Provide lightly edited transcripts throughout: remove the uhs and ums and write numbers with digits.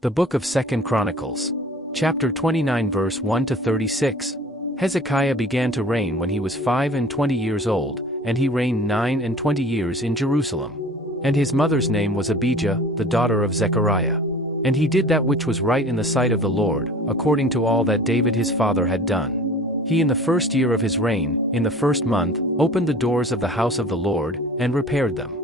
The Book of 2 Chronicles. Chapter 29 verse 1 to 36. Hezekiah began to reign when he was 25 years old, and he reigned 29 years in Jerusalem. And his mother's name was Abijah, the daughter of Zechariah. And he did that which was right in the sight of the Lord, according to all that David his father had done. He in the first year of his reign, in the first month, opened the doors of the house of the Lord, and repaired them.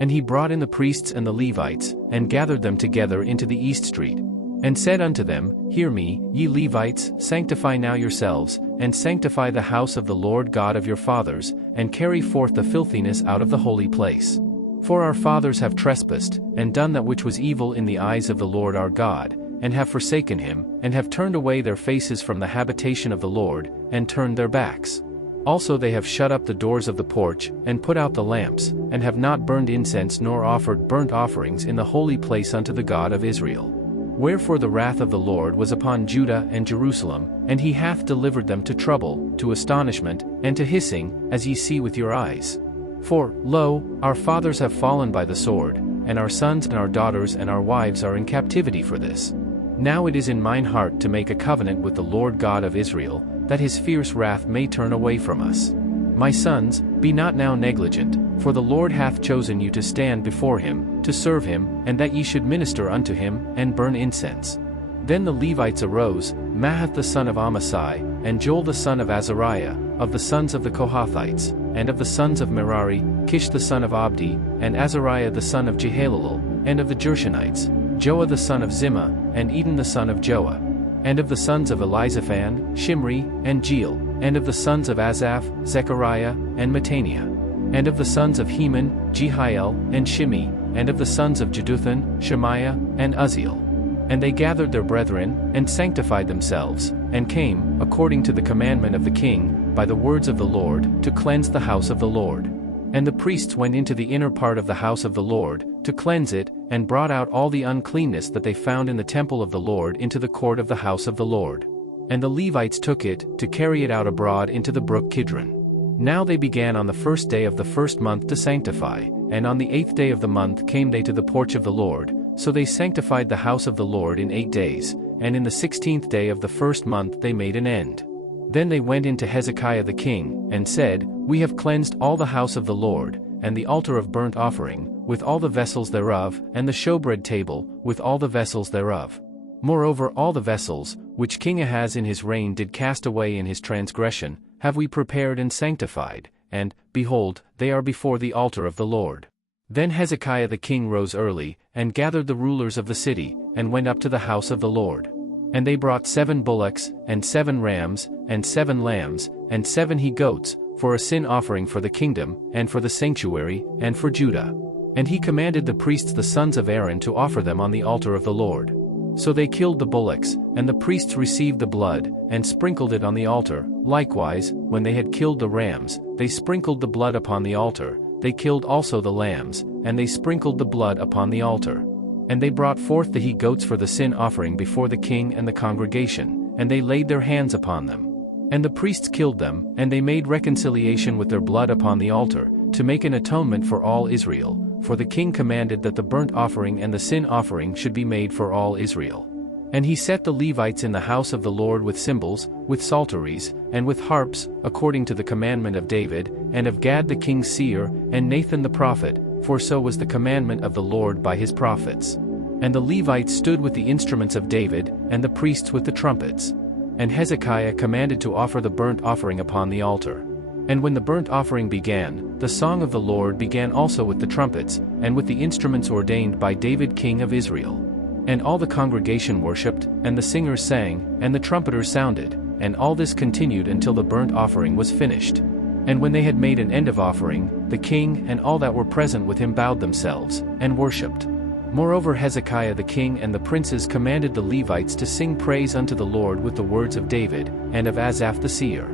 And he brought in the priests and the Levites, and gathered them together into the east street. And said unto them, Hear me, ye Levites, sanctify now yourselves, and sanctify the house of the Lord God of your fathers, and carry forth the filthiness out of the holy place. For our fathers have trespassed, and done that which was evil in the eyes of the Lord our God, and have forsaken him, and have turned away their faces from the habitation of the Lord, and turned their backs. Also they have shut up the doors of the porch, and put out the lamps, and have not burned incense nor offered burnt offerings in the holy place unto the God of Israel. Wherefore the wrath of the Lord was upon Judah and Jerusalem, and he hath delivered them to trouble, to astonishment, and to hissing, as ye see with your eyes. For, lo, our fathers have fallen by the sword, and our sons and our daughters and our wives are in captivity for this. Now it is in mine heart to make a covenant with the Lord God of Israel, that his fierce wrath may turn away from us. My sons, be not now negligent, for the Lord hath chosen you to stand before him, to serve him, and that ye should minister unto him, and burn incense. Then the Levites arose, Mahath the son of Amasai, and Joel the son of Azariah, of the sons of the Kohathites, and of the sons of Merari, Kish the son of Abdi, and Azariah the son of Jehalelel, and of the Gershonites, Joah the son of Zimmah, and Eden the son of Joah. And of the sons of Elizaphan, Shimri, and Jeiel, and of the sons of Asaph, Zechariah, and Mattaniah. And of the sons of Heman, Jehiel, and Shimi, and of the sons of Jeduthun, Shemaiah, and Uzziel. And they gathered their brethren, and sanctified themselves, and came, according to the commandment of the king, by the words of the Lord, to cleanse the house of the Lord. And the priests went into the inner part of the house of the Lord, to cleanse it, and brought out all the uncleanness that they found in the temple of the Lord into the court of the house of the Lord. And the Levites took it, to carry it out abroad into the brook Kidron. Now they began on the first day of the first month to sanctify, and on the 8th day of the month came they to the porch of the Lord, so they sanctified the house of the Lord in 8 days, and in the 16th day of the first month they made an end. Then they went into Hezekiah the king, and said, We have cleansed all the house of the Lord, and the altar of burnt offering, with all the vessels thereof, and the showbread table, with all the vessels thereof. Moreover all the vessels, which King Ahaz in his reign did cast away in his transgression, have we prepared and sanctified, and, behold, they are before the altar of the Lord. Then Hezekiah the king rose early, and gathered the rulers of the city, and went up to the house of the Lord. And they brought 7 bullocks, and 7 rams, and 7 lambs, and 7 he-goats, for a sin offering for the kingdom, and for the sanctuary, and for Judah. And he commanded the priests the sons of Aaron to offer them on the altar of the Lord. So they killed the bullocks, and the priests received the blood, and sprinkled it on the altar. Likewise, when they had killed the rams, they sprinkled the blood upon the altar. They killed also the lambs, and they sprinkled the blood upon the altar. And they brought forth the he-goats for the sin offering before the king and the congregation, and they laid their hands upon them. And the priests killed them, and they made reconciliation with their blood upon the altar, to make an atonement for all Israel, for the king commanded that the burnt offering and the sin offering should be made for all Israel. And he set the Levites in the house of the Lord with cymbals, with psalteries, and with harps, according to the commandment of David, and of Gad the king's seer, and Nathan the prophet, for so was the commandment of the Lord by his prophets. And the Levites stood with the instruments of David, and the priests with the trumpets. And Hezekiah commanded to offer the burnt offering upon the altar. And when the burnt offering began, the song of the Lord began also with the trumpets, and with the instruments ordained by David king of Israel. And all the congregation worshipped, and the singers sang, and the trumpeters sounded, and all this continued until the burnt offering was finished. And when they had made an end of offering, the king and all that were present with him bowed themselves, and worshipped. Moreover Hezekiah the king and the princes commanded the Levites to sing praise unto the Lord with the words of David, and of Asaph the seer.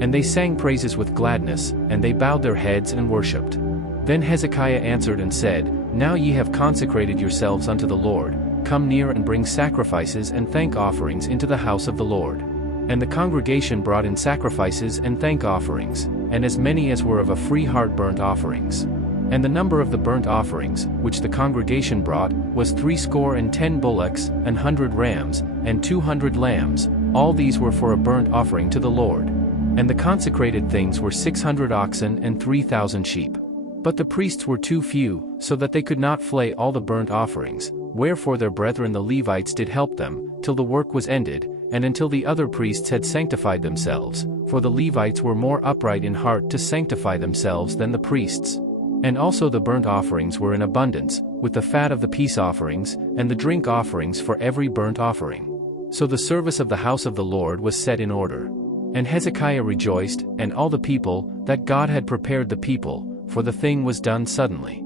And they sang praises with gladness, and they bowed their heads and worshipped. Then Hezekiah answered and said, Now ye have consecrated yourselves unto the Lord, come near and bring sacrifices and thank offerings into the house of the Lord. And the congregation brought in sacrifices and thank offerings, and as many as were of a free heart burnt offerings. And the number of the burnt offerings, which the congregation brought, was 70 bullocks, 100 rams, and 200 lambs, all these were for a burnt offering to the Lord. And the consecrated things were 600 oxen and 3,000 sheep. But the priests were too few, so that they could not flay all the burnt offerings, wherefore their brethren the Levites did help them, till the work was ended, and until the other priests had sanctified themselves, for the Levites were more upright in heart to sanctify themselves than the priests. And also the burnt offerings were in abundance, with the fat of the peace offerings, and the drink offerings for every burnt offering. So the service of the house of the Lord was set in order. And Hezekiah rejoiced, and all the people, that God had prepared the people, for the thing was done suddenly.